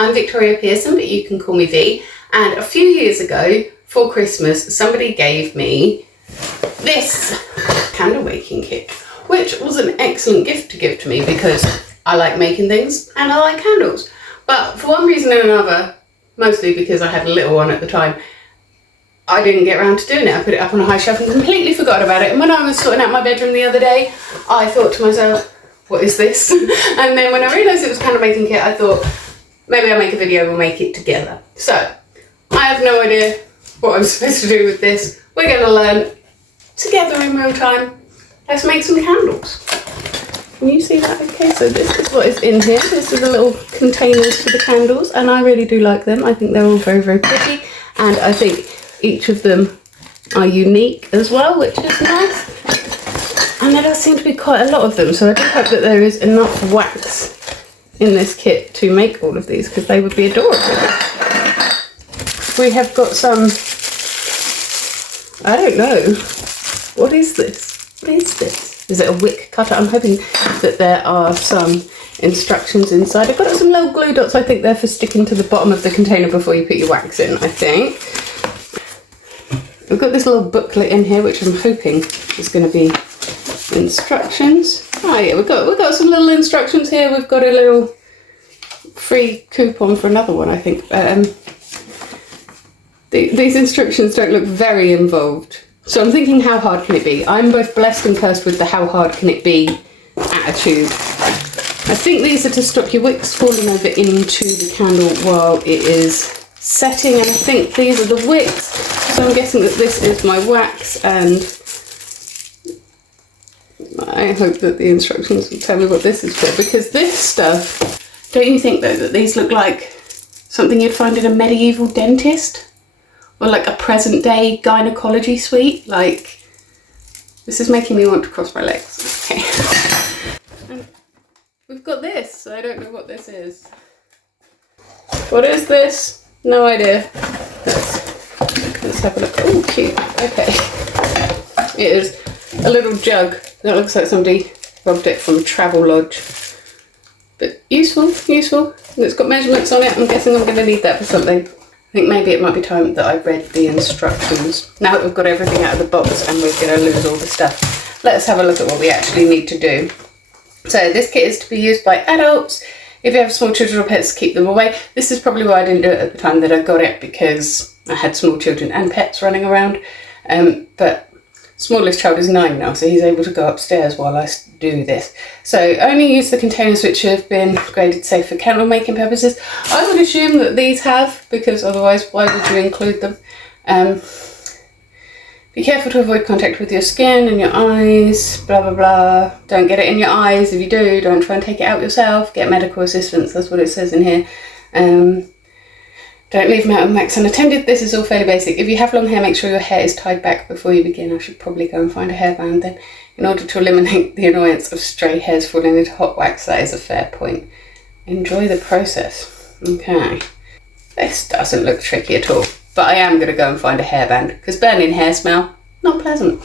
I'm Victoria Pearson, but you can call me V. And a few years ago, for Christmas, somebody gave me this candle making kit, which was an excellent gift to give to me because I like making things and I like candles. But for one reason or another, mostly because I had a little one at the time, I didn't get around to doing it. I put it up on a high shelf and completely forgot about it. And when I was sorting out my bedroom the other day, I thought to myself, what is this? And then when I realised it was candle making kit, I thought, maybe I'll make a video and we'll make it together. So, I have no idea what I'm supposed to do with this. We're going to learn together in real time. Let's make some candles. Can you see that? Okay, so this is what is in here. This is the little containers for the candles, and I really do like them. I think they're all very, very pretty, and I think each of them are unique as well, which is nice. And there does seem to be quite a lot of them, so I do hope that there is enough wax in this kit to make all of these, because they would be adorable. We have got some, I don't know, what is this? What is this? Is it a wick cutter? I'm hoping that there are some instructions inside. I've got some little glue dots, I think they're for sticking to the bottom of the container before you put your wax in, I think. We've got this little booklet in here, which I'm hoping is going to be instructions. Oh yeah, we've got some little instructions here. We've got a little free coupon for another one, I think. These instructions don't look very involved. So I'm thinking, how hard can it be? I'm both blessed and cursed with the how hard can it be attitude. I think these are to stop your wicks falling over into the candle while it is setting, and I think these are the wicks. So I'm guessing that this is my wax, and I hope that the instructions will tell me what this is for, because this stuff, don't you think though that these look like something you'd find in a medieval dentist? Or like a present day gynecology suite? Like, this is making me want to cross my legs. Okay. And we've got this, I don't know what this is. What is this? No idea. Let's have a look. Oh, cute. Okay. It is a little jug that looks like somebody robbed it from Travelodge. But useful, useful. And it's got measurements on it. I'm guessing I'm going to need that for something. I think maybe it might be time that I read the instructions. Now that we've got everything out of the box and we're going to lose all the stuff, let's have a look at what we actually need to do. So this kit is to be used by adults. If you have small children or pets, keep them away. This is probably why I didn't do it at the time that I got it, because I had small children and pets running around. But smallest child is 9 now, so he's able to go upstairs while I do this. So only use the containers which have been graded safe for candle making purposes. I would assume that these have, because otherwise why would you include them? Be careful to avoid contact with your skin and your eyes, blah blah blah. Don't get it in your eyes. If you do, don't try and take it out yourself. Get medical assistance, that's what it says in here. Don't leave them out of max unattended. This is all fairly basic. If you have long hair, make sure your hair is tied back before you begin. I should probably go and find a hairband then, in order to eliminate the annoyance of stray hairs falling into hot wax. That is a fair point. Enjoy the process. Okay. This doesn't look tricky at all, but I am going to go and find a hairband, because burning hair smell, not pleasant.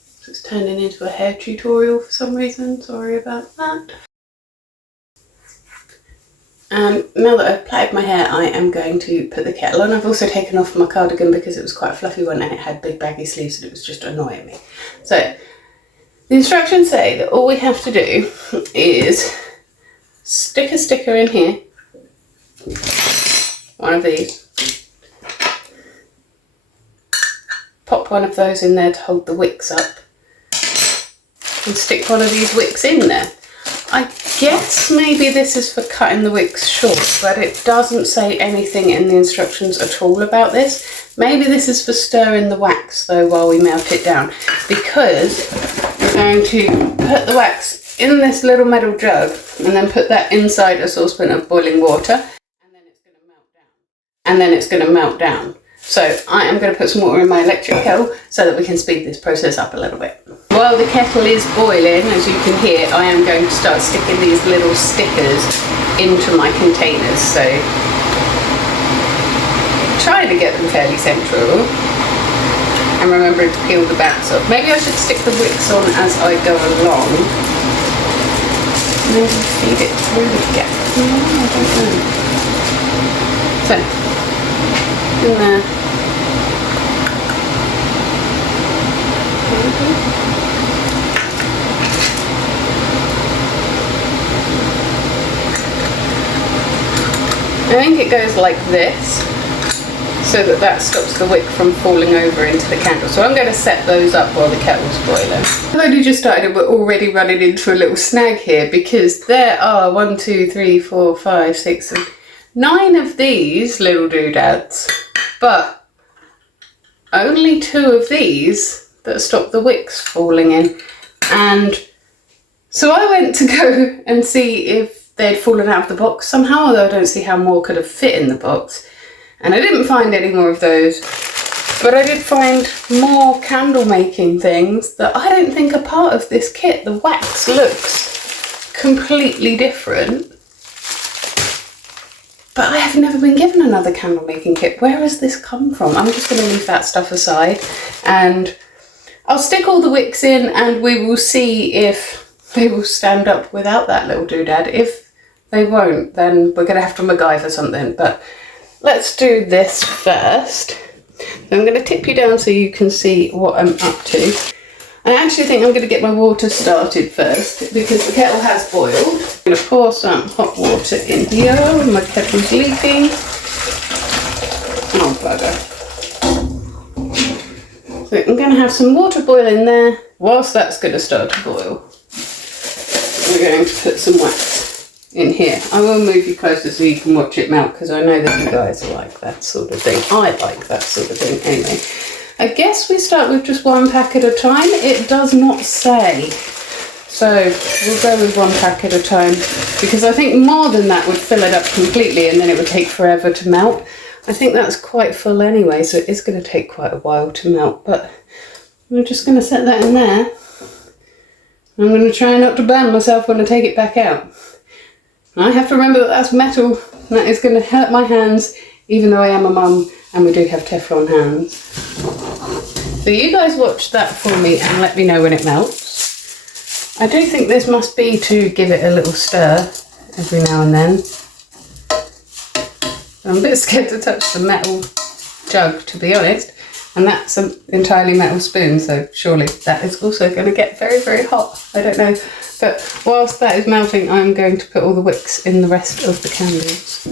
So it's turning into a hair tutorial for some reason. Sorry about that. Now that I've plaited my hair, I am going to put the kettle on. I've also taken off my cardigan because it was quite a fluffy one and it had big baggy sleeves and it was just annoying me. So the instructions say that all we have to do is stick a sticker in here, one of these, pop one of those in there to hold the wicks up, and stick one of these wicks in there. I guess maybe this is for cutting the wicks short, but it doesn't say anything in the instructions at all about this. Maybe this is for stirring the wax though while we melt it down, because we're going to put the wax in this little metal jug and then put that inside a saucepan of boiling water, and then it's going to melt down. And then it's going to melt down. So I am going to put some water in my electric kettle so that we can speed this process up a little bit. While the kettle is boiling, as you can hear, I am going to start sticking these little stickers into my containers. So try to get them fairly central and remembering to peel the backs off. Maybe I should stick the wicks on as I go along. Maybe feed it through the gap. No, I don't know. So, in there. I think it goes like this, so that stops the wick from falling over into the candle. So I'm going to set those up while the kettle's boiling. I've only just started and we're already running into a little snag here, because there are 1, 2, 3, 4, 5, 6, 7, 9 of these little doodads, but only 2 of these that stop the wicks falling in. And so I went to go and see if they'd fallen out of the box somehow, although I don't see how more could have fit in the box. And I didn't find any more of those, but I did find more candle making things that I don't think are part of this kit. The wax looks completely different, but I have never been given another candle making kit. Where has this come from? I'm just going to leave that stuff aside, and I'll stick all the wicks in and we will see if they will stand up without that little doodad. If they won't, then we're going to have to MacGyver something. But let's do this first. I'm going to tip you down so you can see what I'm up to. I actually think I'm going to get my water started first, because the kettle has boiled. I'm going to pour some hot water in here when my kettle's leaking. Oh, bugger. So I'm going to have some water boiling there. Whilst that's going to start to boil, we're going to put some wax in here. I will move you closer so you can watch it melt, because I know that you guys like that sort of thing. I like that sort of thing anyway. I guess we start with just 1 pack at a time. It does not say, so we'll go with 1 pack at a time, because I think more than that would fill it up completely and then it would take forever to melt. I think that's quite full anyway, so it is going to take quite a while to melt, but we're just going to set that in there. I'm going to try not to burn myself when I take it back out. I have to remember that that's metal. That is going to hurt my hands, even though I am a mum and we do have Teflon hands. So you guys watch that for me and let me know when it melts. I do think this must be to give it a little stir every now and then. I'm a bit scared to touch the metal jug, to be honest. And that's an entirely metal spoon, so surely that is also going to get very, very hot. I don't know. But whilst that is melting, I'm going to put all the wicks in the rest of the candles.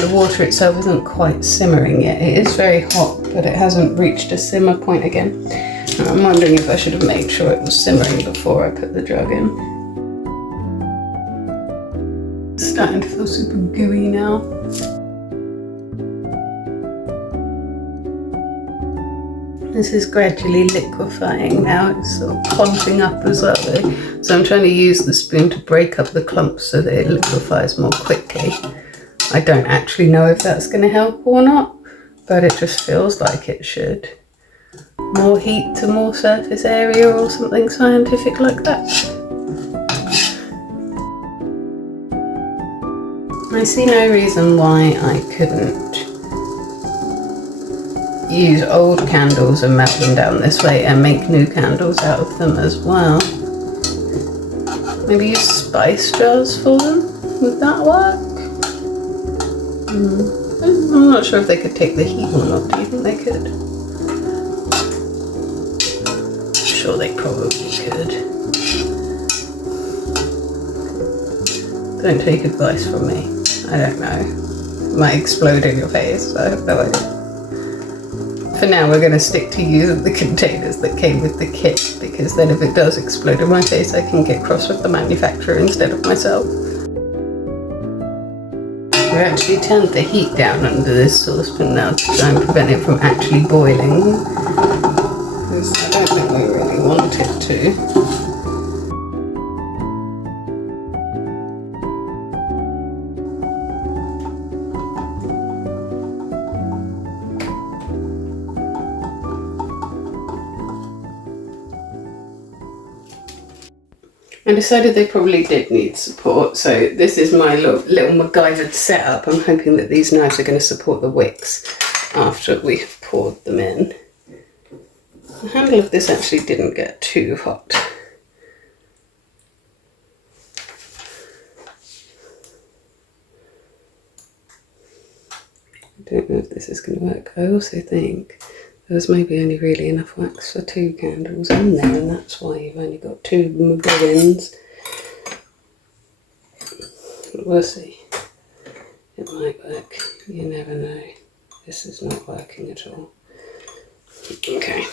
The water itself isn't quite simmering yet. It is very hot, but it hasn't reached a simmer point again. And I'm wondering if I should have made sure it was simmering before I put the jug in. It's starting to feel super gooey now. This is gradually liquefying now. It's sort of clumping up as well though. So I'm trying to use the spoon to break up the clumps so that it liquefies more quickly. I don't actually know if that's going to help or not, but it just feels like it should. More heat to more surface area or something scientific like that. I see no reason why I couldn't use old candles and melt them down this way and make new candles out of them as well. Maybe use spice jars for them? Would that work? I'm not sure if they could take the heat or not. Do you think they could? I'm sure they probably could. Don't take advice from me. I don't know. It might explode in your face. I have no idea. For now, we're going to stick to using the containers that came with the kit, because then if it does explode in my face, I can get cross with the manufacturer instead of myself. We actually turned the heat down under this saucepan now to try and prevent it from actually boiling, because I don't think we really want it to. I decided they probably did need support, so this is my little MacGyvered setup. I'm hoping that these knives are going to support the wicks after we have poured them in. The handle of this actually didn't get too hot. I don't know if this is going to work. I also think there's maybe only really enough wax for 2 candles in there, and that's why you've only got 2 bobbins. We'll see. It might work. You never know. This is not working at all. Okay.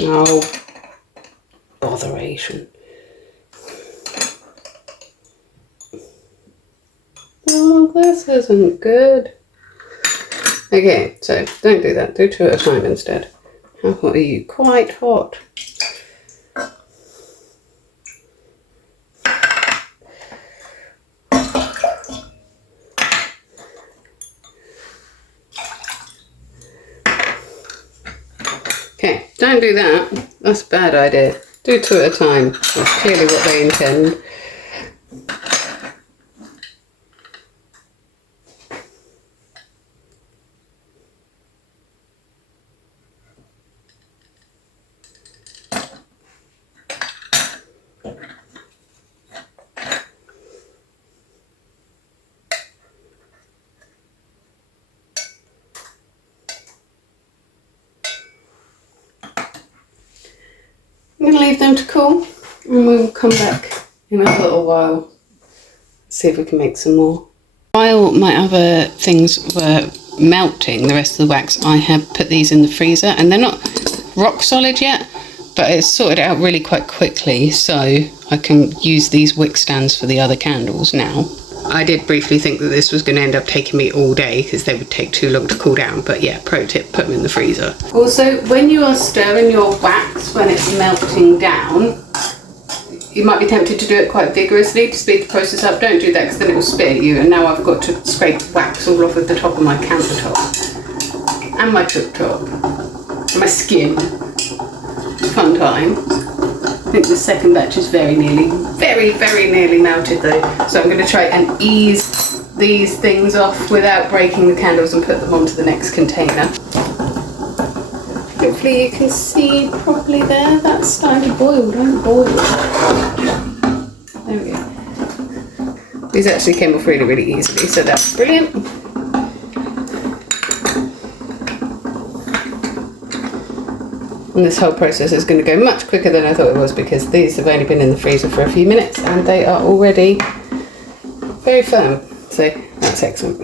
Oh, botheration. Oh, this isn't good. Okay, so don't do that. Do 2 at a time instead. How hot are you? Quite hot. Okay, don't do that. That's a bad idea. Do 2 at a time. That's clearly what they intend. I'm going to leave them to cool and we'll come back in a little while, see if we can make some more. While my other things were melting, the rest of the wax, I have put these in the freezer, and they're not rock solid yet, but it's sorted out really quite quickly, so I can use these wick stands for the other candles now. I did briefly think that this was going to end up taking me all day because they would take too long to cool down, but yeah, pro tip, put them in the freezer. Also, when you are stirring your wax when it's melting down, you might be tempted to do it quite vigorously to speed the process up. Don't do that because then it will spit at you, and now I've got to scrape wax all off of the top of my countertop and my cooktop and my skin. Fun time. I think the second batch is very nearly melted though, so I'm going to try and ease these things off without breaking the candles and put them onto the next container. Hopefully you can see properly there. That's starting to boil. Don't boil. There we go. These actually came off really easily, so that's brilliant. And this whole process is going to go much quicker than I thought it was, because these have only been in the freezer for a few minutes and they are already very firm. So that's excellent.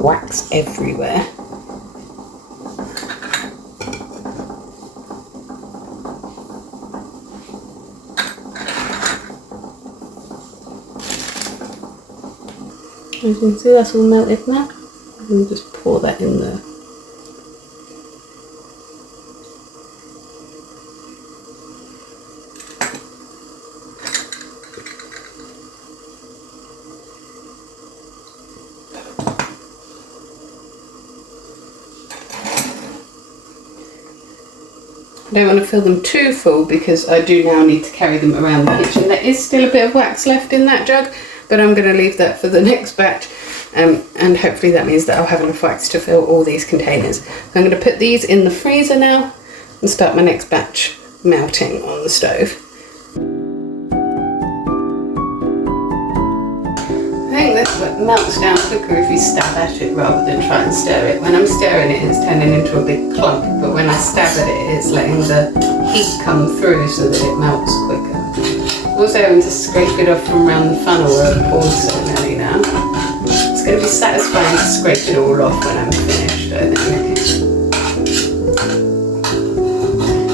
Wax everywhere. As you can see, that's all melted now. And just pour that in there. I don't want to fill them too full because I do now need to carry them around the kitchen. There is still a bit of wax left in that jug, but I'm going to leave that for the next batch, and hopefully that means that I'll have enough wax to fill all these containers. So I'm going to put these in the freezer now and start my next batch melting on the stove. I think this melts down quicker if you stab at it rather than try and stir it. When I'm stirring it, it's turning into a big clump, but when I stab at it, it's letting the heat come through so that it melts quicker. Also having to scrape it off from around the funnel where I've poured so many now. It's going to be satisfying to scrape it all off when I'm finished, I think.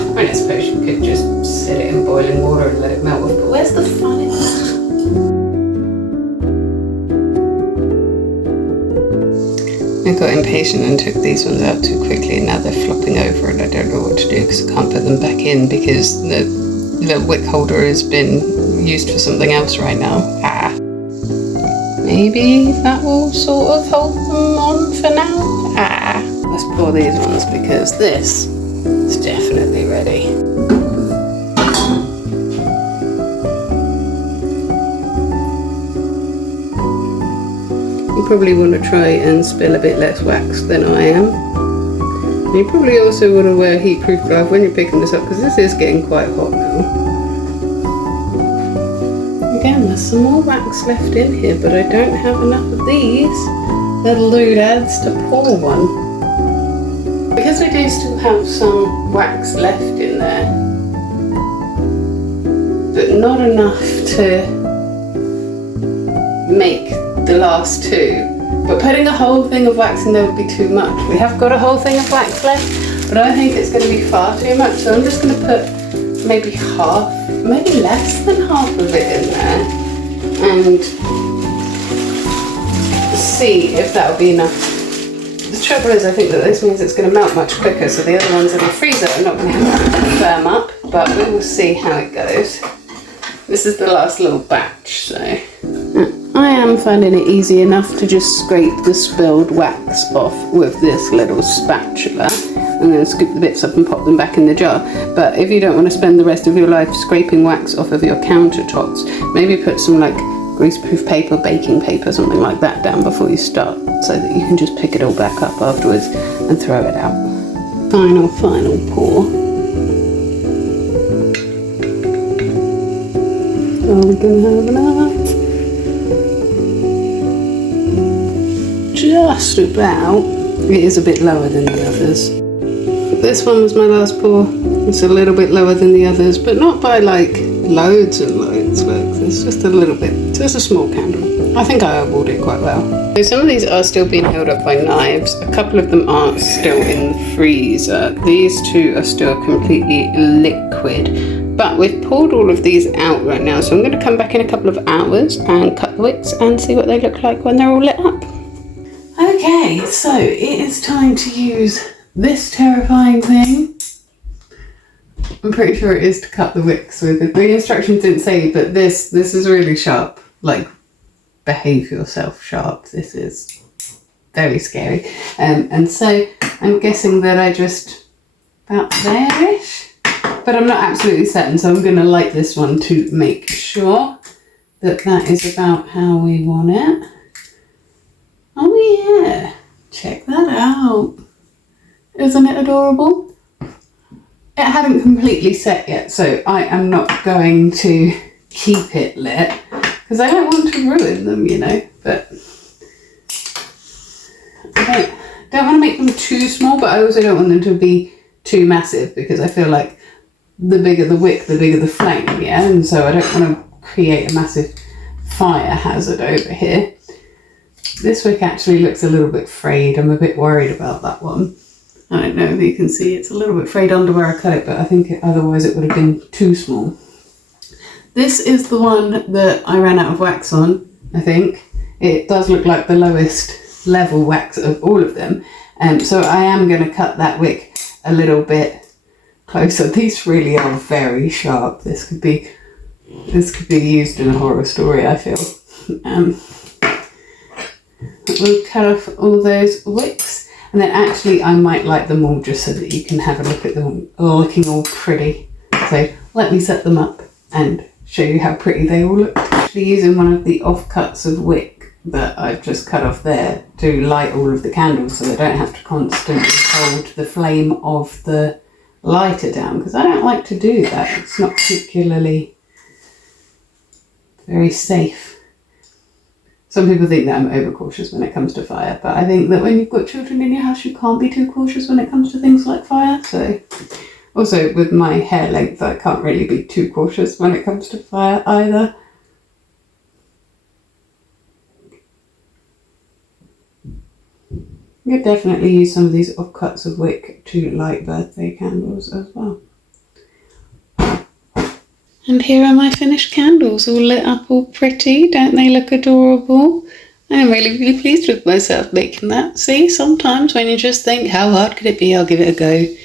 I mean, I suppose you could just set it in boiling water and let it melt off, but where's the fun in that? I got impatient and took these ones out too quickly, and now they're flopping over and I don't know what to do because I can't put them back in because the wick holder has been used for something else right now. Maybe that will sort of hold them on for now. Let's pour these ones because this is definitely ready. You probably want to try and spill a bit less wax than I am. And you probably also want to wear a heat-proof glove when you're picking this up because this is getting quite hot now. Again, there's some more wax left in here, but I don't have enough of these little doodads to pour one. Because we do still have some wax left in there, but not enough to make the last two, but putting a whole thing of wax in there would be too much. We have got a whole thing of wax left, but I think it's going to be far too much, so I'm just going to put maybe half, maybe less than half of it in there and see if that will be enough. The trouble is I think that this means it's going to melt much quicker, so the other ones in the freezer are not going to firm up, but we will see how it goes. This is the last little batch, so I am finding it easy enough to just scrape the spilled wax off with this little spatula and then scoop the bits up and pop them back in the jar. But if you don't want to spend the rest of your life scraping wax off of your countertops, maybe put some like greaseproof paper, baking paper, something like that down before you start so that you can just pick it all back up afterwards and throw it out. Final pour. Are we going to have enough? Just about. It is a bit lower than the others. This one was my last pour. It's a little bit lower than the others, but not by like loads and loads. Look, it's just a little bit. Just a small candle. I think I eyeballed it quite well. So some of these are still being held up by knives. A couple of them are still in the freezer. These two are still completely liquid. But we've pulled all of these out right now, so I'm going to come back in a couple of hours and cut the wicks and see what they look like when they're all lit up. Okay, so it is time to use this terrifying thing. I'm pretty sure it is to cut the wicks with it. The instructions didn't say, but this is really sharp. Like, behave yourself sharp. This is very scary. And so I'm guessing that I just about there-ish. But I'm not absolutely certain, so I'm going to light this one to make sure that that is about how we want it. Oh yeah, check that out. Isn't it adorable? It hadn't completely set yet, so I am not going to keep it lit because I don't want to ruin them, you know, but I don't want to make them too small, but I also don't want them to be too massive because I feel like the bigger the wick, the bigger the flame, yeah? And so I don't want to create a massive fire hazard over here. This wick actually looks a little bit frayed. I'm a bit worried about that one. I don't know if you can see, it's a little bit frayed under where I cut it, but I think otherwise it would have been too small. This is the one that I ran out of wax on, I think. it does look like the lowest level wax of all of them. So I am going to cut that wick a little bit closer. These really are very sharp. This could be used in a horror story, I feel. We'll cut off all those wicks, and then actually I might light them all just so that you can have a look at them looking all pretty. So let me set them up and show you how pretty they all look. Actually using one of the offcuts of wick that I've just cut off there to light all of the candles so they don't have to constantly hold the flame of the lighter down, because I don't like to do that. It's not particularly very safe. Some people think that I'm overcautious when it comes to fire, but I think that when you've got children in your house, you can't be too cautious when it comes to things like fire. So, also with my hair length, I can't really be too cautious when it comes to fire either. You could definitely use some of these offcuts of wick to light birthday candles as well. And here are my finished candles, all lit up all pretty. Don't they look adorable? I'm really, really pleased with myself making that. See, sometimes when you just think, how hard could it be? I'll give it a go.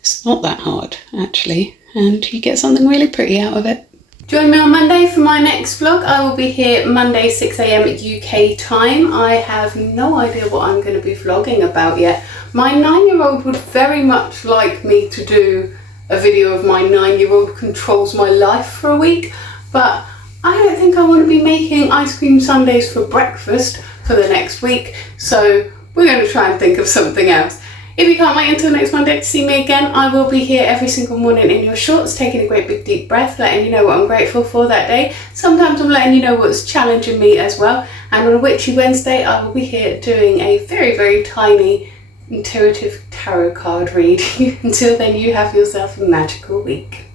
It's not that hard, actually. And you get something really pretty out of it. Join me on Monday for my next vlog. I will be here Monday 6 AM UK time. I have no idea what I'm going to be vlogging about yet. My 9-year-old would very much like me to do a video of my 9-year-old controls my life for a week, but I don't think I want to be making ice cream sundaes for breakfast for the next week, so we're going to try and think of something else. If you can't wait until next Monday to see me again, I will be here every single morning in your shorts, taking a great big deep breath, letting you know what I'm grateful for that day. Sometimes I'm letting you know what's challenging me as well, and on a Witchy Wednesday I will be here doing a very, very tiny intuitive tarot card read. Until then, you have yourself a magical week.